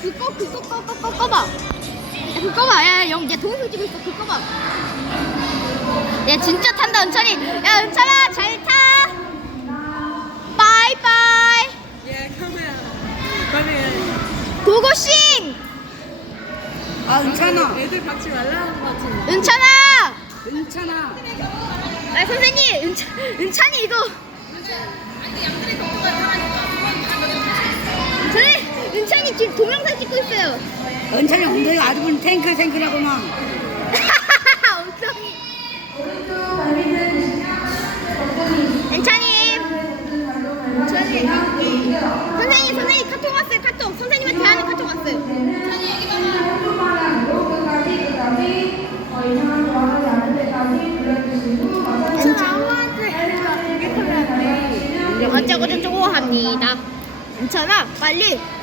그거 그거 그거 그거 꺼봐 그거 봐, 야, 야, 영, 야, 동영상 찍고 있어, 그거 봐. 야, 진짜 탄다, 은찬이 야, 은찬아잘 타. 바이, 바이. 예, 카메라. 빨리 해. 도고씽 아, 은찬아 애들 같지 말라는 것같은찬아은찬아 아, 선생님, 은천... 은, 은찬이 이거. 지금 동영상 찍고 있어요. 언찬이 엉덩이 아주 보니 탱크 탱크라고만. 막. 엄 엉찬님 선생님 선생님 카톡 왔어요 카톡 선생님한테 하는 카톡 왔어요 엔찬아 엔찬아 엔찬아 엔찬아 엔찬아 엔찬아 엔찬아 엔찬아 엔찬아 엔찬아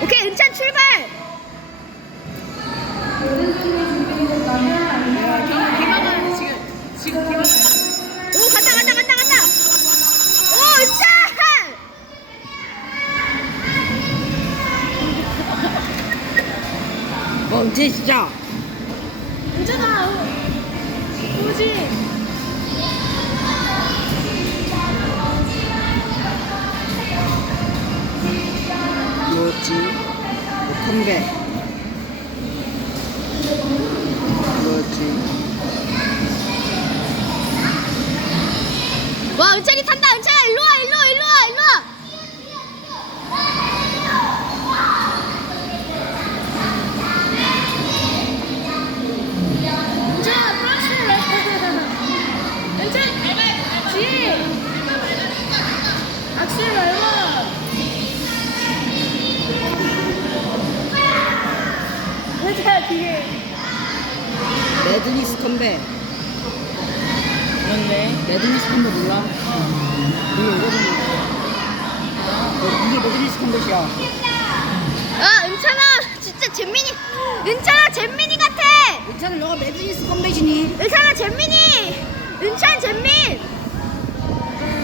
오케이 은찬 출발 오 간다 간다 간다 간다 오 은찬 지 진짜 은찬아 뭐지 담배. 그렇지. 와, 은찬이 탄다. 은찬아, 일로 와, 일로 와, 일로 와, 일로 와. 은찬아, 브러쉬를 왜? 은찬아, 밟아야지. 악수를 밟아. 세자 뒤에 레드니스 컴백 그네 레드니스 컴백 몰라? 어. 네. 이게 이거 레드니스 컴백이야 아 은찬아 진짜 잼민이 은찬아 잼민이 같아 은찬아 너가 레드니스 컴백이니 은찬아 잼민이 은찬 잼민